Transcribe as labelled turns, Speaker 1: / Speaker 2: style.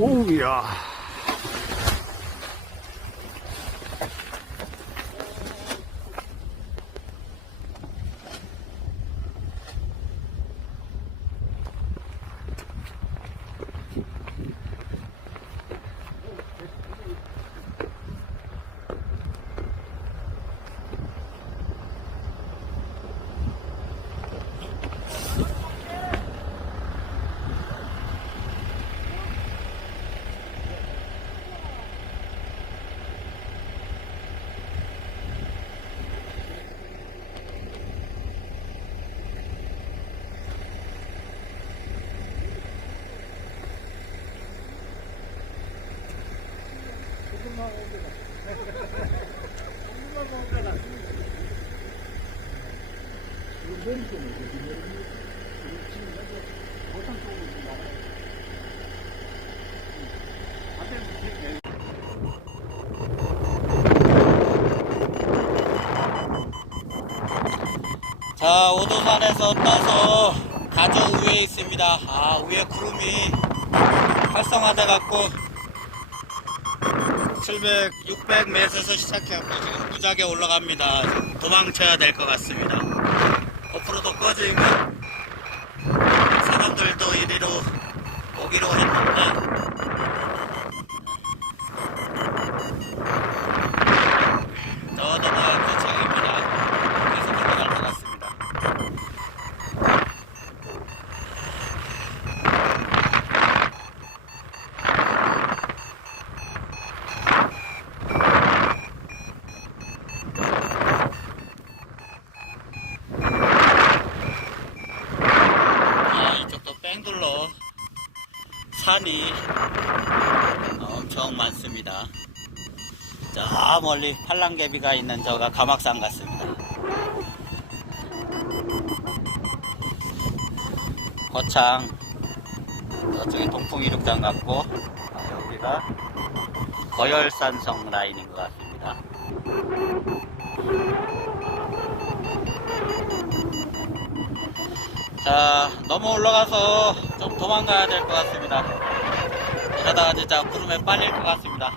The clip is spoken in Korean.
Speaker 1: 오우
Speaker 2: 자, 오도산에서 떠서 가저 위에 있습니다. 아, 위에 구름이 활성화돼 갖고 700, 600m에서 시작해갖고 지금 무작에 올라갑니다. 지금 도망쳐야 될 것 같습니다. 오프로도 꺼지면 사람들도 이리로 오기로 했는데 저도가 도착입니다. 계속 올라갈 것 같습니다. 아, 뺑둘러 산이 엄청 많습니다. 저 멀리 팔랑개비가 있는 저가 가막산 같습니다. 거창 저쪽이 동풍 이륙장 같고 아, 여기가 거열산성 라인인 것 같습니다. 자 너무 올라가서 좀 도망가야 될 것 같습니다. 이러다가 진짜 구름에 빨릴 것 같습니다.